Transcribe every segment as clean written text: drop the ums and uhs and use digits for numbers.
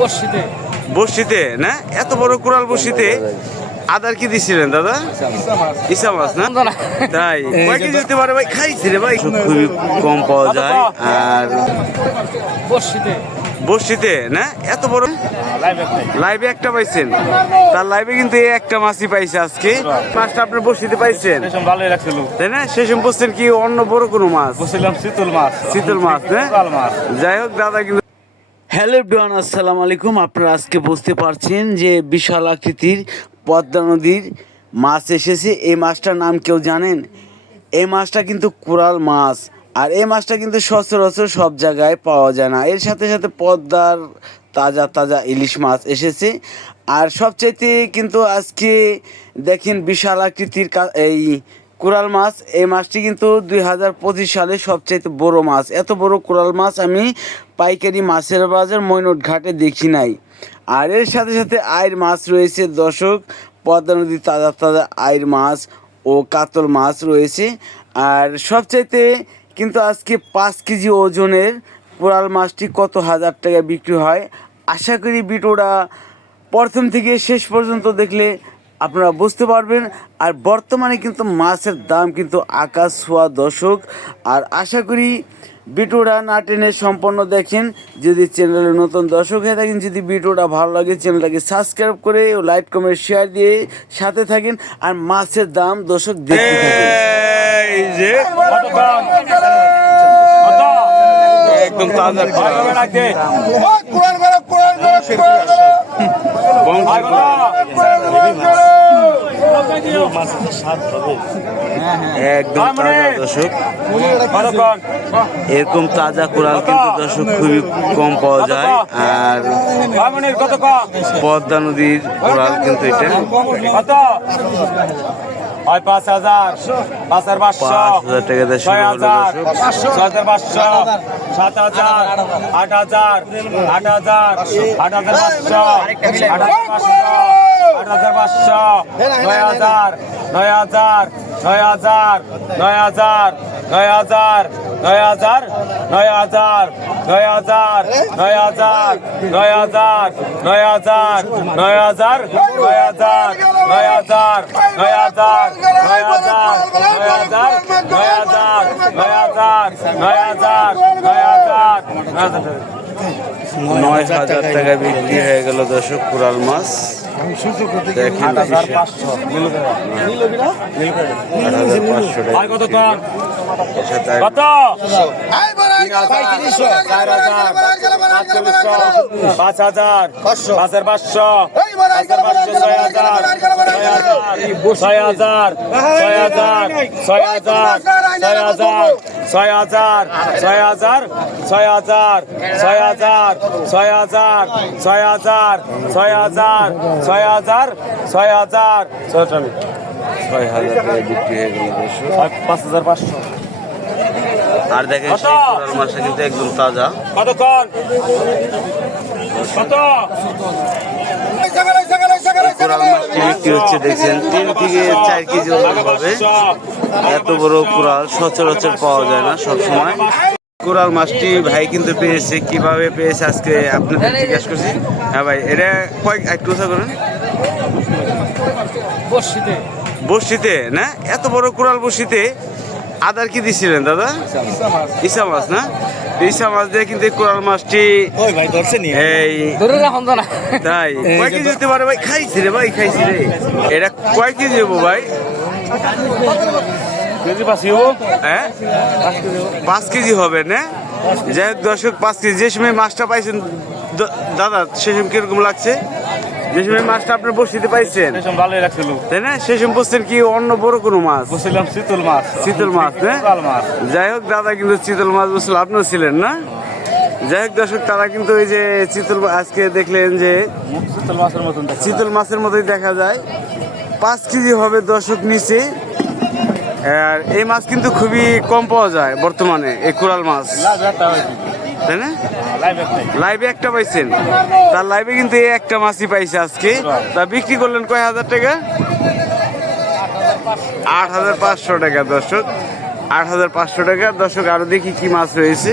বর্ষিতে বর্ষিতে না, এত বড় কোরাল বর্ষিতে আদার কি দিছিলেন দাদা? ইসা মাছ না, তাই কয় কেজি হতে পারে ভাই? খাইছি রে ভাই, খুবই কম পাওয়া যায়। আর বর্ষিতে বর্ষিতে না, এত বড় লাইভে একটা পাইছেন, তার লাইভে কিন্তু এই একটা মাছই পাইছে আজকে। মাছটা আপনার বর্ষিতে পাইছেন, ভালোই লাগছিল তাই না? শেষম বলছেন কি অন্য বড় কোনো মাছ? বলছিলাম চিতল মাছ। চিতল মাছ না, মাছ। যাই হোক দাদা কিন্তু। হ্যালো এভরিওয়ান, আসসালামু আলাইকুম। আপনারা আজকে বুঝতে পারছেন যে বিশাল আকৃতির পদ্মা নদীর মাছ এসেছে। এই মাছটার নাম কেউ জানেন? এই মাছটা কিন্তু কোরাল মাছ, আর এই মাছটা কিন্তু সচরাচর সব জায়গায় পাওয়া যায় না। এর সাথে সাথে পদ্মার তাজা তাজা ইলিশ মাছ এসেছে। আর সবচাইতে কিন্তু আজকে দেখেন বিশাল আকৃতির এই কোরাল মাছ, এই মাছটি কিন্তু 2025 সালে সবচাইতে বড় মাছ। এত বড় কোরাল মাছ আমি পাইকারি মাছের বাজার মৈনট ঘাটে দেখি নাই। আর এর সাথে সাথে আইর মাছ রয়েছে দর্শক, পদ্মা নদীর তাজা তাজা আইর মাছ ও কাতল মাছ রয়েছে। আর সবচাইতে কিন্তু আজকে 5 কেজি ওজনের কোরাল মাছটি কত হাজার টাকা বিক্রি হয়, আশা করি ভিডিওটা প্রথম থেকে শেষ পর্যন্ত দেখলে আপনারা বুঝতে পারবেন। আর বর্তমানে কিন্তু মাছের দাম কিন্তু আকাশ ছোঁয়া দর্শক। আর আশা করি ভিডিওটা না টেনে সম্পূর্ণ দেখেন। যদি চ্যানেলে নতুন দর্শক হয়ে থাকেন, যদি ভিডিওটা ভালো লাগে চ্যানেলটাকে সাবস্ক্রাইব করে লাইক কমেন্ট শেয়ার দিয়ে সাথে থাকেন। আর মাছের দাম দর্শক দেখতে থাকেন। এই যে একদম তাজা একদম তাজা দর্শক, এরকম তাজা কোরাল কিন্তু দর্শক খুবই কম পাওয়া যায়। আর পদ্মা নদীর কোরাল কিন্তু এটা 5,000, 5,500 টাকা দিয়ে শুরু হলো দর্শক। 6,500, 7,000, 8,000, 8,000, 8,500, 8,500, 9,000, 9,000, 9,000, 9,000, 9,000, 9,000, 9,000, 9,000, 9,000, 9,000, 9,000, 9,000, 9,000, 9,000, 9,000, 9,000 টাকা বিক্রি হয়ে গেল দর্শক কোরাল মাছ। দেখেন 8,500 টাকা। 5,000, 5,500, 6,000, 6,000, 6,000, 6,000, 6,000, 6,000, 6,000, 6,000, 6,000, 6,000, 6,000, 6,000, 6,000, 6,000 টাকা বিক্রি হয়ে গেল দর্শক। 5,500। আর দেখেন সেই কোরাল মাছটা কিন্তু একদম তাজা। কতক্ষণ? কত? কোরাল মাছটি বিক্রি হচ্ছে দেখছেন 3 থেকে 4 কেজি ওজন হবে। এত বড় কোরাল সচরাচর পাওয়া যায় না সব সময়। কোরাল মাছটি ভাই কিন্তু পেয়েছে, কিভাবে পেয়েছে আজকে আপনাদের জিজ্ঞাসা করছি। হ্যাঁ ভাই, এটা একটু উঁচা করেন। বর্ষিতে বর্ষিতে না, এত বড় কোরাল বর্ষিতে আদার কি দিছিলেন দাদা? ইসা মাছ না, ইসা মাছ দিয়ে কিন্তু কোরাল মাছটি এই তাই কয় কেজি হতে পারে ভাই? খাইছি রে ভাই, খাইছি রে। এটা কয় কেজি হবো ভাই? হ্যাঁ 5 কেজি হবে না? যাই হোক দর্শক, 5 কেজি। যে সময় মাছটা পাইছেন দাদা সে সময় কিরকম লাগছে? যে সময় মাছটা আপনার বসিতে পাইছেন ভালোই লাগছিল, তাই না? সে সময় বলছেন কি অন্য বড় কোনো মাছ? বলছিলাম চিতল মাছ। চিতল মাছ না, যাই হোক দাদা কিন্তু চিতল মাছ বলছিল, আপনিও ছিলেন না? যাই হোক দর্শক, তারা কিন্তু ওই যে চিতল আজকে দেখলেন যে চিতল মাছের মতোই দেখা যায়। 5 কেজি হবে দর্শক নিচে। আর এই মাছ কিন্তু খুবই কম পাওয়া যায় বর্তমানে, এই কোরাল মাছ, তাই না? লাইভে একটা পাইছেন, তার লাইভে কিন্তু এই একটা মাছই পাইছে আজকে। তা বিক্রি করলেন কয় হাজার টাকা? 8,500 টাকা দর্শক, 8,500 টাকা দর্শক। আরো দেখি কি মাছ রয়েছে।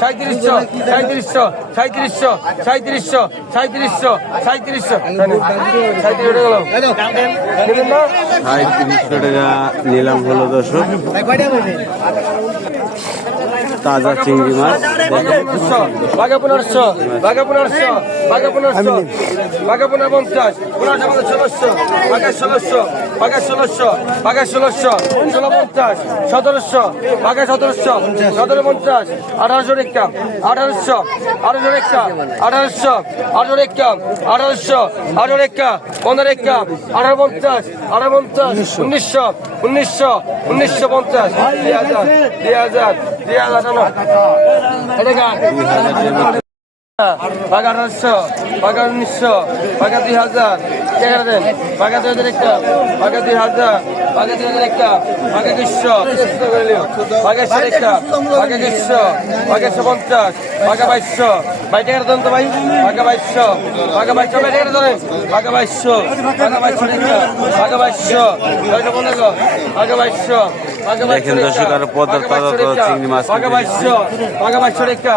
সাঁত্রিশশো সাঁত্রিশশো সাঁত্রিশশো সাঁত্রিশশো সাঁত্রিশশো সাঁত্রিশশো সাঁত্রিশ গেল নেবেন না 3700 টাকা নিলাম হলো দর্শক। তাজা চিংড়ি মাছ বাঘা 1500 বাঘা 1500 বাঘা 1500 বাঘা 50 1500 বাঘা 1600 বাঘা 1600 বাঘা 1600 1650 1700 বাঘা 1700 1750 1800 রেখা 1800 1800 রেখা 1800 1800 রেখা 1800 1800 রেখা 15 রেখা 1850 1850 1900 1900 1950 2000 2000 2000 এটা গান বাঘা 1800 বাঘা 1900 বাঘা 2000 টাকা দেন বাঘা 2000 একটা বাঘা 2000 বাঘা 2000 একটা বাঘা 200 বাঘা 100 একটা বাঘা 200 বাঘা 150 বাঘা 2200 ভাই টাকা দেন তো ভাই বাঘা 2200 বাঘা 2200 ভাই টাকা দেন বাঘা 2200 বাঘা 2200 একটা বাঘা 2200 বাঘা 2200 বাঘা 2200 দেখেন দর্শক আর পদ্মার তাজা তাজা চিংড়ি মাছ বাঘা 2200 বাঘা 2200 একটা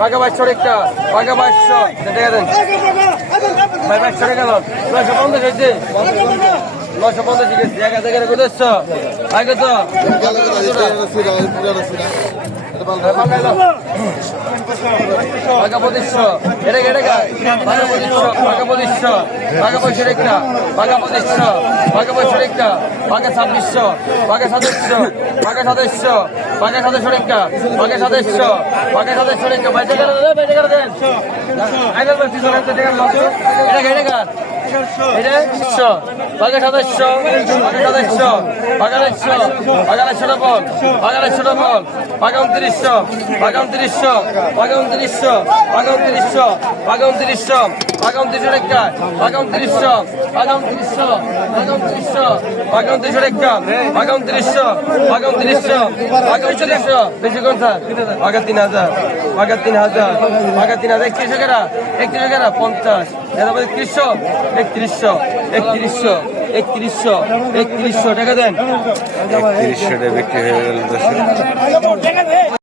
বাঘা 2200 একটা বাঘা 2200 টাকা দেন ভাই 2200 টাকা দেন 950 হয়েছে 950 ঠিক আছে জায়গা জায়গা কোথাচ্ছ আগে তো বাঘা 2500 এটা এটা বাঘা 2500 বাঘা 2500 বাঘা 2500 একটা বাঘা 2500 বাঘা 2500 একটা বাঘা 2600 বাঘা 2700 বাঘা 2700 বাঘা 2700 একটা বাঘা 2700 বাঘা 2700 একটা বাইরে করে দেন আগে বলছি ধরেন তো টাকা লস এটা এটা এটা 100 বাঘা 2700 বাঘা 2700 বাঘা 100 বাঘা 100 বল বাঘা 100 বল বাঘা 2900 বাঘা 2900 বাঘা 2900 বাঘা 2900 বাঘা 2900 বাঘা 2900 টাকা বাঘা 2900 বাঘা 2900 বাঘা 2900 বাঘা 2900 টাকা বাঘা 2900 বাঘা 2900 বাঘা 2900 বেশি কোন স্যার বাঘা 3000 বাঘা 3000 বাঘা 3000 31 টাকা 31 টাকা 50 এর মধ্যে 3100 3100 3100 3100 টাকা দেন 3100 টাকা বিক্রি হয়ে গেল দর্শক।